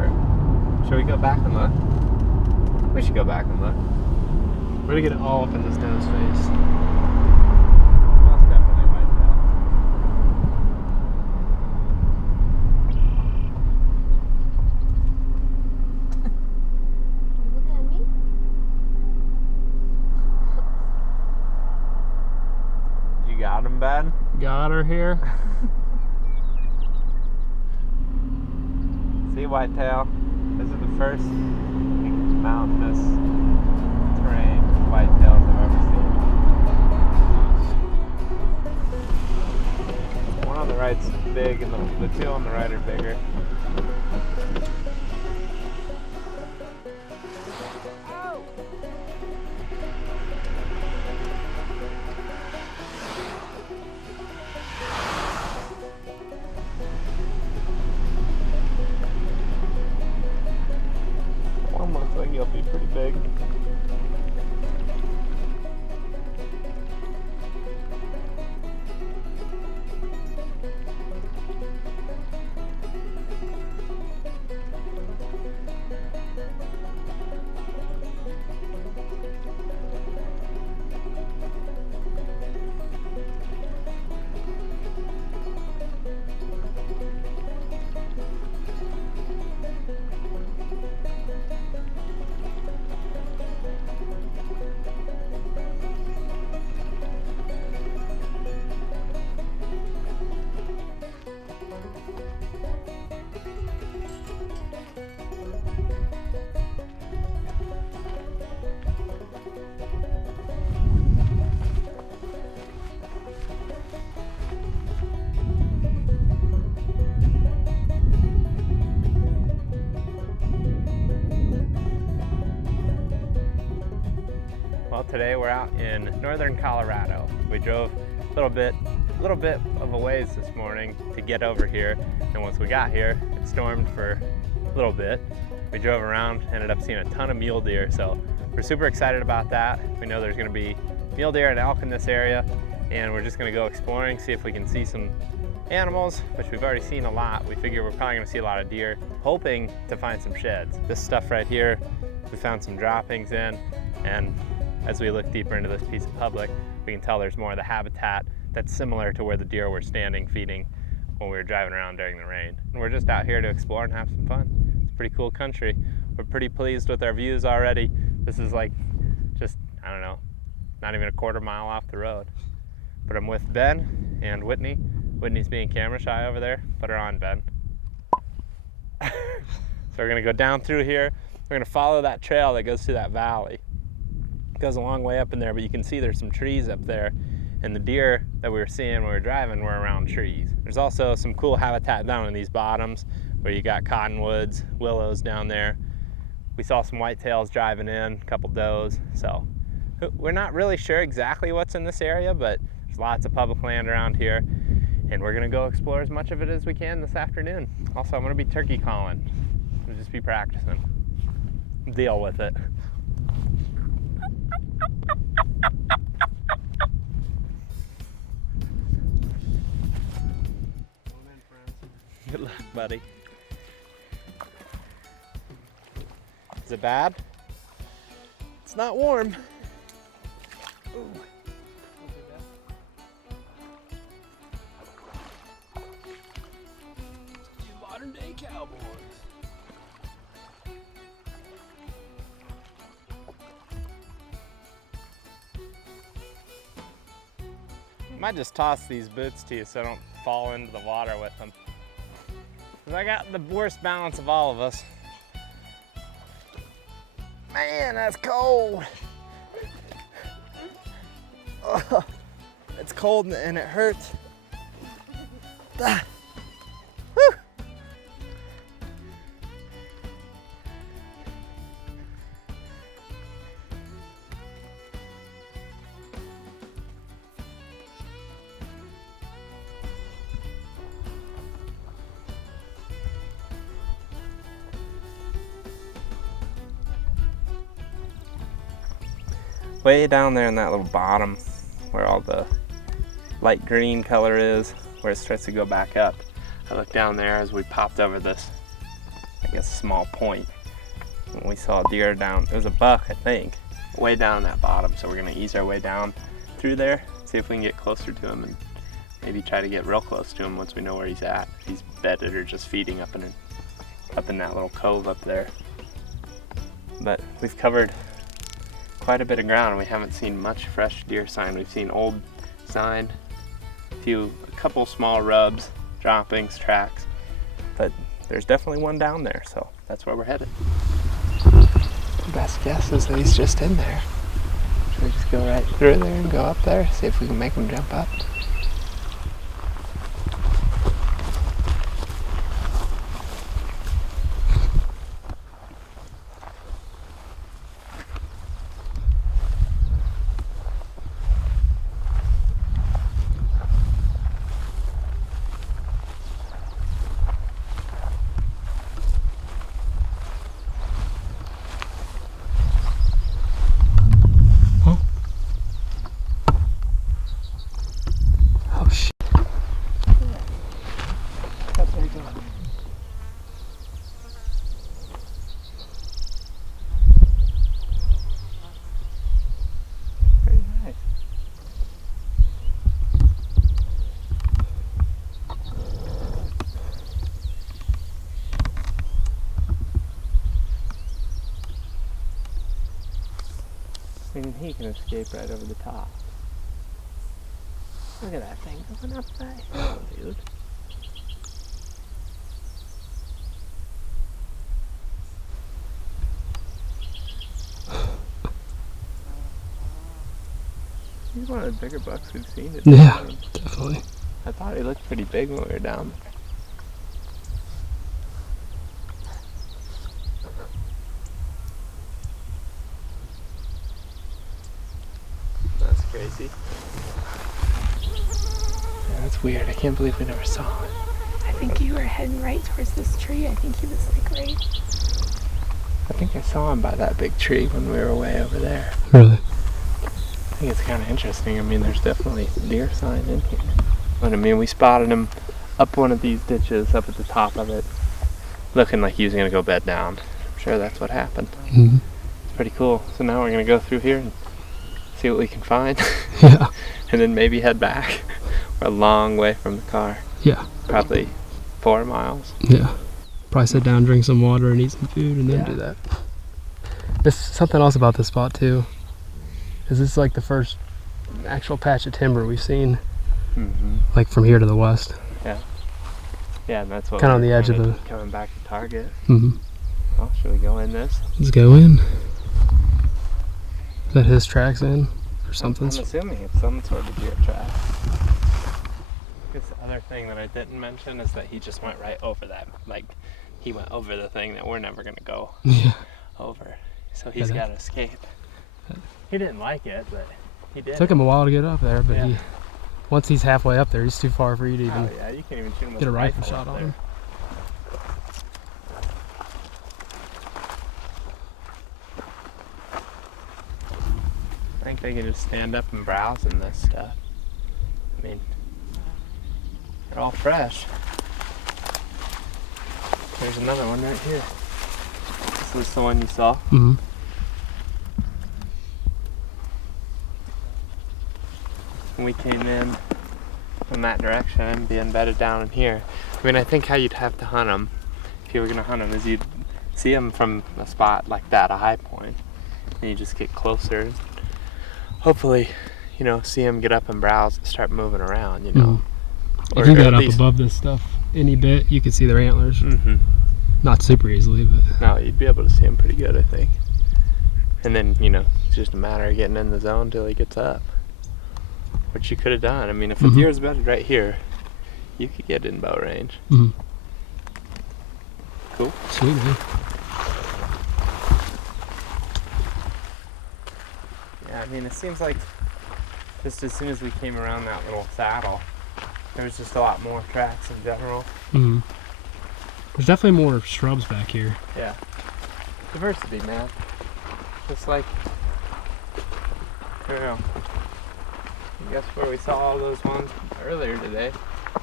sure. Should we go back and look? We should go back and look. We're gonna get it all up in this doe's face. Most definitely whitetail. You looking at me? You got him, Ben? Got her here. See, whitetail. This is the first mountainous terrain whitetails I've ever seen. One on the right's big, and the two on the right are bigger. One looks like he'll be pretty big. Well, today we're out in northern Colorado. We drove a little bit of a ways this morning to get over here, and once we got here, it stormed for a little bit. We drove around, ended up seeing a ton of mule deer, so we're super excited about that. We know there's gonna be mule deer and elk in this area, and we're just gonna go exploring, see if we can see some animals, which we've already seen a lot. We figure we're probably gonna see a lot of deer, hoping to find some sheds. This stuff right here, we found some droppings in, and as we look deeper into this piece of public, we can tell there's more of the habitat that's similar to where the deer were standing feeding when we were driving around during the rain. And we're just out here to explore and have some fun. It's a pretty cool country. We're pretty pleased with our views already. This is like just, I don't know, not even a quarter mile off the road. But I'm with Ben and Whitney. Whitney's being camera shy over there. Put her on, Ben. So we're gonna go down through here. We're gonna follow that trail that goes through that valley. It goes a long way up in there, but you can see there's some trees up there, and the deer that we were seeing when we were driving were around trees. There's also some cool habitat down in these bottoms where you got cottonwoods, willows down there. We saw some whitetails driving in, a couple does. So we're not really sure exactly what's in this area, but there's lots of public land around here, and we're gonna go explore as much of it as we can this afternoon. Also, I'm gonna be turkey calling. We'll just be practicing. Deal with it. Good luck, buddy. Is it bad? It's not warm. Ooh. Modern day cowboys. I might just toss these boots to you so I don't fall into the water with them. I got the worst balance of all of us. Man, that's cold. Oh, it's cold and it hurts. Ah. Whew. Way down there in that little bottom where all the light green color is, where it starts to go back up. I looked down there as we popped over this I guess, a small point. And we saw a deer down, it was a buck, I think, way down that bottom. So we're gonna ease our way down through there, see if we can get closer to him and maybe try to get real close to him once we know where he's at. If he's bedded or just feeding up in that little cove up there. But we've covered quite a bit of ground and we haven't seen much fresh deer sign. We've seen old sign, a couple small rubs, droppings, tracks, but there's definitely one down there, so that's where we're headed. Best guess is that he's just in there. Should we just go right through there and go up there, see if we can make him jump up? I mean, he can escape right over the top. Look at that thing going up that hill, dude. He's one of the bigger bucks we've seen today. Yeah, definitely. I thought he looked pretty big when we were down there. That's crazy. Yeah, that's weird. I can't believe we never saw it. I think you were heading right towards this tree. I think he was like right. I think I saw him by that big tree when we were way over there. Really? I think it's kind of interesting. I mean, there's definitely deer sign in here. But I mean, we spotted him up one of these ditches, up at the top of it, looking like he was going to go bed down. I'm sure that's what happened. Mm-hmm. It's pretty cool. So now we're going to go through here and see what we can find. Yeah. And then maybe head back. We're a long way from the car. Yeah. Probably 4 miles. Yeah. Probably sit down, drink some water, and eat some food, and then do that. There's something else about this spot too. Is this like the first actual patch of timber we've seen, like from here to the west? Yeah. Yeah, and that's what kind of on the edge of the coming back to Target. Mm-hmm. Well, should we go in this? Let's go in. Is that his tracks in or something? I'm assuming it's some sort of deer track. The other thing that I didn't mention is that he just went right over that. Like, he went over the thing that we're never gonna go over. So he's got to escape. He didn't like it, but he did. Took him a while to get up there, but once he's halfway up there, he's too far for you to even you can't even shoot him with get a rifle shot on him. I think they can just stand up and browse in this stuff. I mean, they're all fresh. There's another one right here. This was the one you saw. Mm-hmm. When we came in from that direction and being bedded down in here. I mean, I think how you'd have to hunt them, if you were gonna hunt them, is you'd see them from a spot like that, a high point, and you just get closer. Hopefully, you know, see them get up and browse and start moving around, you know. If you got up above this stuff any bit, you could see their antlers. Not super easily, but no, you'd be able to see them pretty good, I think. And then, you know, it's just a matter of getting in the zone till he gets up, which you could have done. I mean, if a deer is bedded right here, you could get in bow range. Cool. Sweet, man. Yeah, I mean, it seems like just as soon as we came around that little saddle, there was just a lot more tracks in general. There's definitely more shrubs back here. Yeah. Diversity, man. It's like, I don't know. I guess where we saw all those ones earlier today,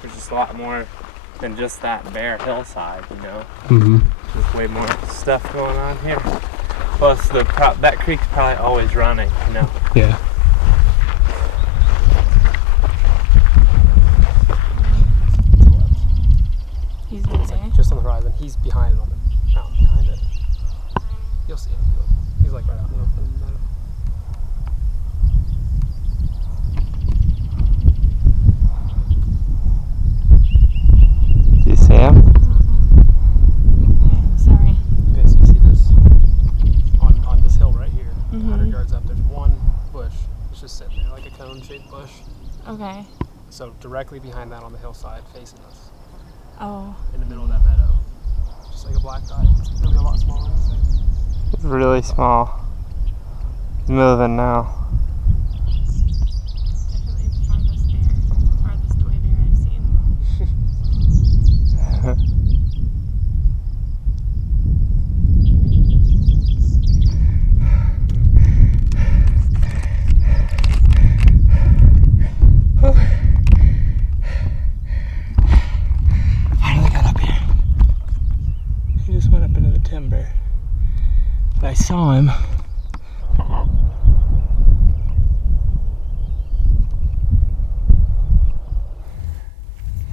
there's just a lot more than just that bare hillside, you know? There's way more stuff going on here. Plus, that creek's probably always running, you know? Yeah. He's right there. Just on the horizon. He's behind it on the mountain behind it. You'll see him. He's like right out in the open meadow. Do you see him? Sorry. Okay, so you see this on this hill right here, 100 yards up. There's one bush. It's just sitting there like a cone-shaped bush. Okay. So directly behind that on the hillside, facing us, Oh. in the middle of that meadow, just like a black dot. It's gonna be a lot smaller. It's really small. He's moving now. Definitely the farthest away bear I've seen. Finally got up here. He just went up into the timber. But I saw him.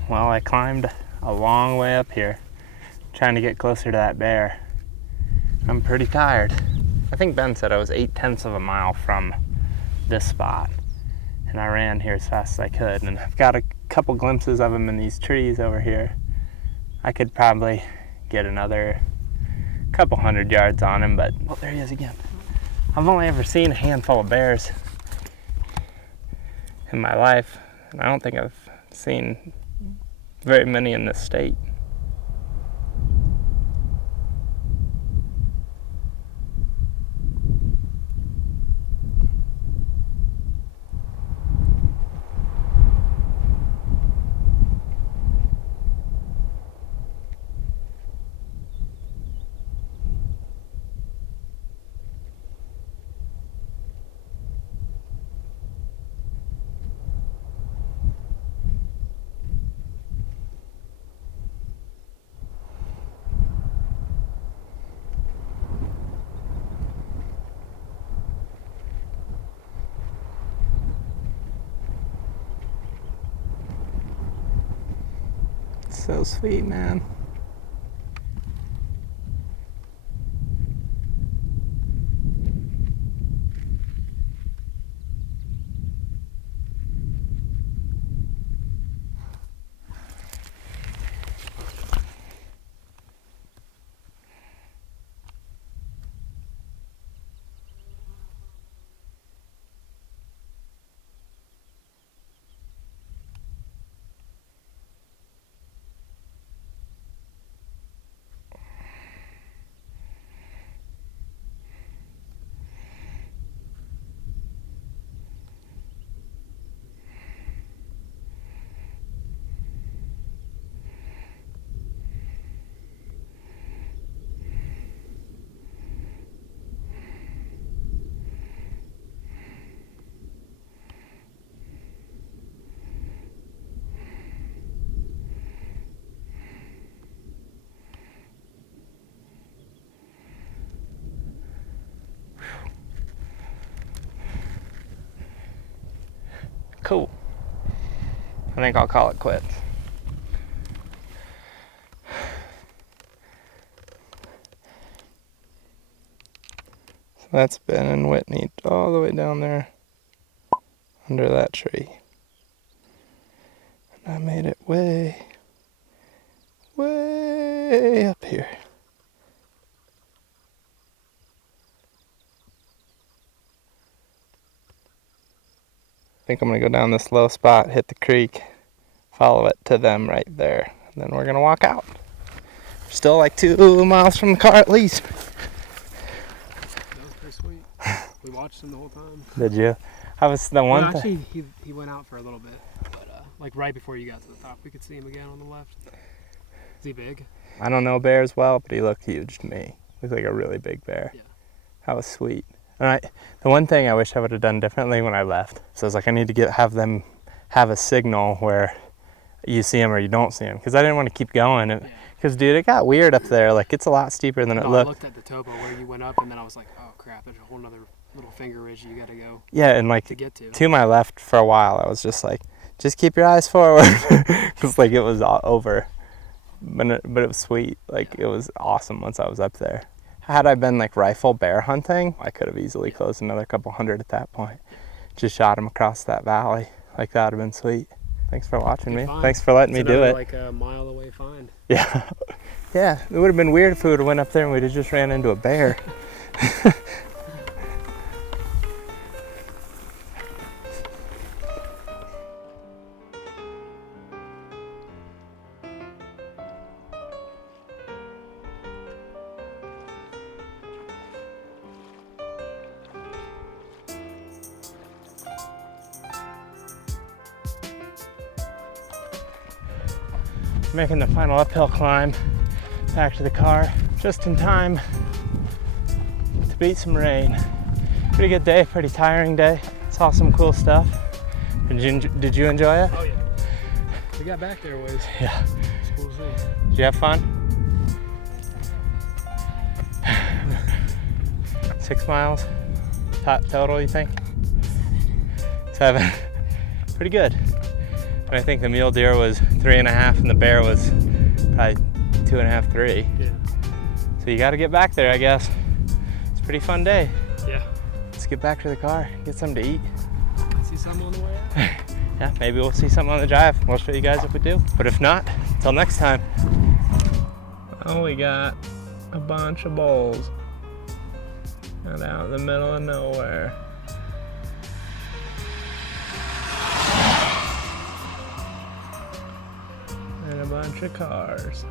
Well, I climbed a long way up here, trying to get closer to that bear. I'm pretty tired. I think Ben said I was 8/10 of a mile from this spot, and I ran here as fast as I could, and I've got a couple glimpses of him in these trees over here. I could probably get another couple 100 yards on him, but oh, there he is again. I've only ever seen a handful of bears in my life, and I don't think I've seen very many in this state. So sweet, man. Cool. I think I'll call it quits. So that's Ben and Whitney all the way down there under that tree. And I made it way, way up here. I think I'm gonna go down this low spot, hit the creek, follow it to them right there, and then we're gonna walk out. We're still like 2 miles from the car at least. That was pretty sweet. We watched him the whole time. Did you? I was the one. Well, actually, he went out for a little bit, but like right before you got to the top, we could see him again on the left. Is he big? I don't know bears well, but he looked huge to me. He looked like a really big bear. Yeah. That was sweet. And the one thing I wish I would have done differently when I left, so I was like, I need to have them have a signal where you see them or you don't see them, because I didn't want to keep going. Because, dude, it got weird up there. Like, it's a lot steeper than it looked. I looked at the topo where you went up, and then I was like, oh, crap, there's a whole nother little finger ridge you got to go and, like, to get to. To my left for a while, I was just like, just keep your eyes forward. Because, like, it was all over. But it was sweet. Like, it was awesome once I was up there. Had I been, like, rifle bear hunting, I could have easily closed another couple hundred at that point. Just shot him across that valley. Like, that would have been sweet. Thanks for watching me. Thanks for letting me do it. Like a mile away find. Yeah. Yeah, it would have been weird if we would have went up there and we'd have just ran into a bear. Making the final uphill climb back to the car just in time to beat some rain. Pretty good day, pretty tiring day. Saw some cool stuff. Did you enjoy it? Oh yeah. We got back there a ways. Yeah. It's cool to see. Did you have fun? 6 miles total, you think? 7. Pretty good. I think the mule deer was 3.5 and the bear was probably 2.5, 3. Yeah. So you got to get back there, I guess. It's a pretty fun day. Yeah. Let's get back to the car, get something to eat. See something on the way out? Yeah, maybe we'll see something on the drive. We'll show you guys if we do. But if not, until next time. Oh, we got a bunch of bulls out in the middle of nowhere. And a bunch of cars.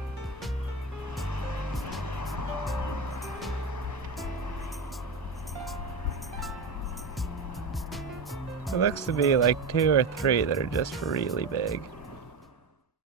It looks to be like 2 or 3 that are just really big.